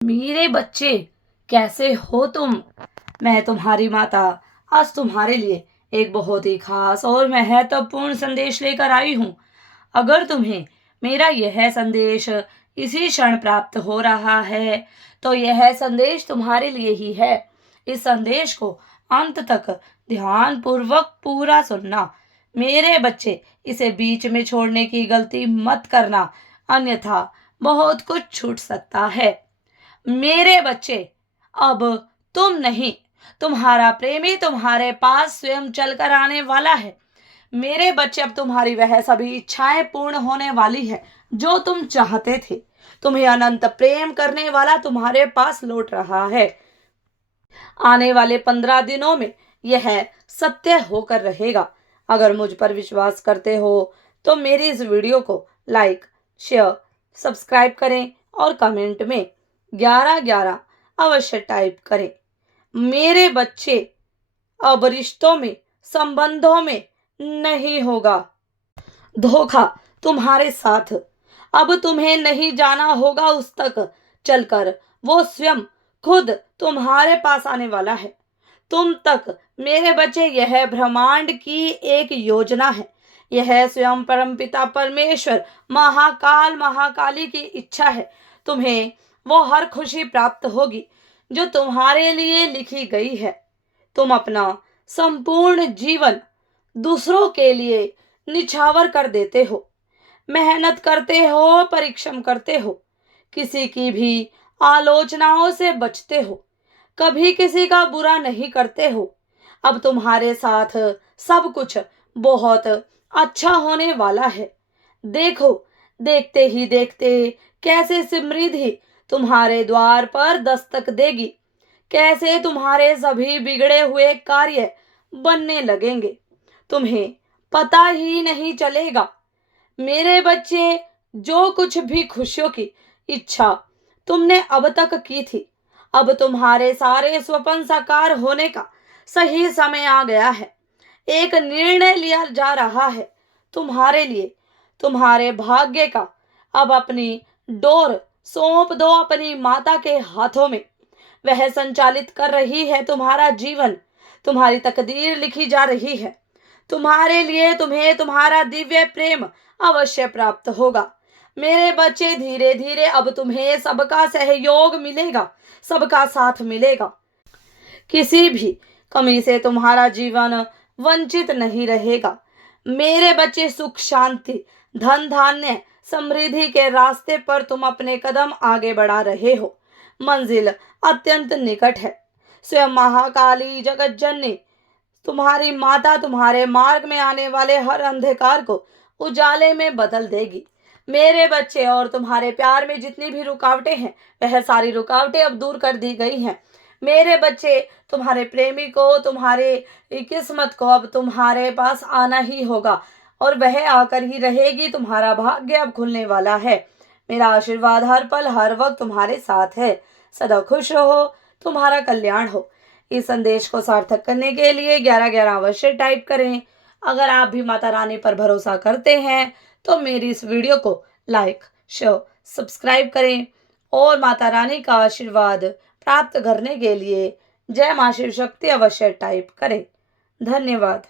मेरे बच्चे, कैसे हो तुम? मैं तुम्हारी माता आज तुम्हारे लिए एक बहुत ही खास और महत्वपूर्ण संदेश लेकर आई हूँ। अगर तुम्हें मेरा यह संदेश इसी क्षण प्राप्त हो रहा है, तो यह संदेश तुम्हारे लिए ही है। इस संदेश को अंत तक ध्यान पूर्वक पूरा सुनना। मेरे बच्चे, इसे बीच में छोड़ने की गलती मत करना, अन्यथा बहुत कुछ छूट सकता है। मेरे बच्चे, अब तुम नहीं, तुम्हारा प्रेमी तुम्हारे पास स्वयं चलकर आने वाला है। मेरे बच्चे, अब तुम्हारी वह सभी इच्छाएं पूर्ण होने वाली है जो तुम चाहते थे। तुम्हें अनंत प्रेम करने वाला तुम्हारे पास लौट रहा है। आने वाले 15 दिनों में यह सत्य होकर रहेगा। अगर मुझ पर विश्वास करते हो तो मेरी इस वीडियो को लाइक, शेयर, सब्सक्राइब करें और कमेंट में 1111 अवश्य टाइप करें। मेरे बच्चे, अब रिश्तों में, संबंधों में नहीं होगा धोखा तुम्हारे साथ। अब तुम्हें नहीं जाना होगा उस तक चलकर, वो स्वयं खुद तुम्हारे पास आने वाला है। तुम तक मेरे बच्चे, यह ब्रह्मांड की एक योजना है। यह स्वयं परमपिता परमेश्वर, महाकाल महाकाली की इच्छा है। तुम्हें वो हर खुशी प्राप्त होगी जो तुम्हारे लिए लिखी गई है। तुम अपना संपूर्ण जीवन दूसरों के लिए निछावर कर देते हो, मेहनत करते हो, परिश्रम करते हो, किसी की भी आलोचनाओं से बचते हो, कभी किसी का बुरा नहीं करते हो। अब तुम्हारे साथ सब कुछ बहुत अच्छा होने वाला है। देखो, देखते ही देखते कैसे समृद्धि तुम्हारे द्वार पर दस्तक देगी, कैसे तुम्हारे सभी बिगड़े हुए कार्य बनने लगेंगे, तुम्हें पता ही नहीं चलेगा। मेरे बच्चे, जो कुछ भी खुशियों की इच्छा तुमने अब तक की थी, अब तुम्हारे सारे स्वप्न साकार होने का सही समय आ गया है। एक निर्णय लिया जा रहा है तुम्हारे लिए, तुम्हारे भाग्य का। अब अपनी डोर सौंप दो अपनी माता के हाथों में। वह संचालित कर रही है तुम्हारा जीवन, तुम्हारी तकदीर लिखी जा रही है। तुम्हारे लिए तुम्हें तुम्हारा दिव्य प्रेम अवश्य प्राप्त होगा। मेरे बच्चे, धीरे धीरे अब तुम्हें सबका सहयोग मिलेगा, सबका साथ मिलेगा। किसी भी कमी से तुम्हारा जीवन वंचित नहीं रहेगा। मेरे बच्चे, सुख शांति, धन धान्य, समृद्धि के रास्ते पर तुम अपने कदम आगे बढ़ा रहे हो। मंजिल अत्यंत निकट है। स्वयं महाकाली जगत जननी तुम्हारी माता तुम्हारे मार्ग में आने वाले हर अंधकार को उजाले में बदल देगी। मेरे बच्चे, और तुम्हारे प्यार में जितनी भी रुकावटें हैं, वह सारी रुकावटें अब दूर कर दी गई हैं। मेरे बच्चे, तुम्हारे प्रेमी को, तुम्हारे किस्मत को अब तुम्हारे पास आना ही होगा और वह आकर ही रहेगी। तुम्हारा भाग्य अब खुलने वाला है। मेरा आशीर्वाद हर पल हर वक्त तुम्हारे साथ है। सदा खुश रहो, तुम्हारा कल्याण हो। इस संदेश को सार्थक करने के लिए 1111 अवश्य टाइप करें। अगर आप भी माता रानी पर भरोसा करते हैं तो मेरी इस वीडियो को लाइक, शेयर, सब्सक्राइब करें और माता रानी का आशीर्वाद प्राप्त करने के लिए जय मां शिव शक्ति अवश्य टाइप करें। धन्यवाद।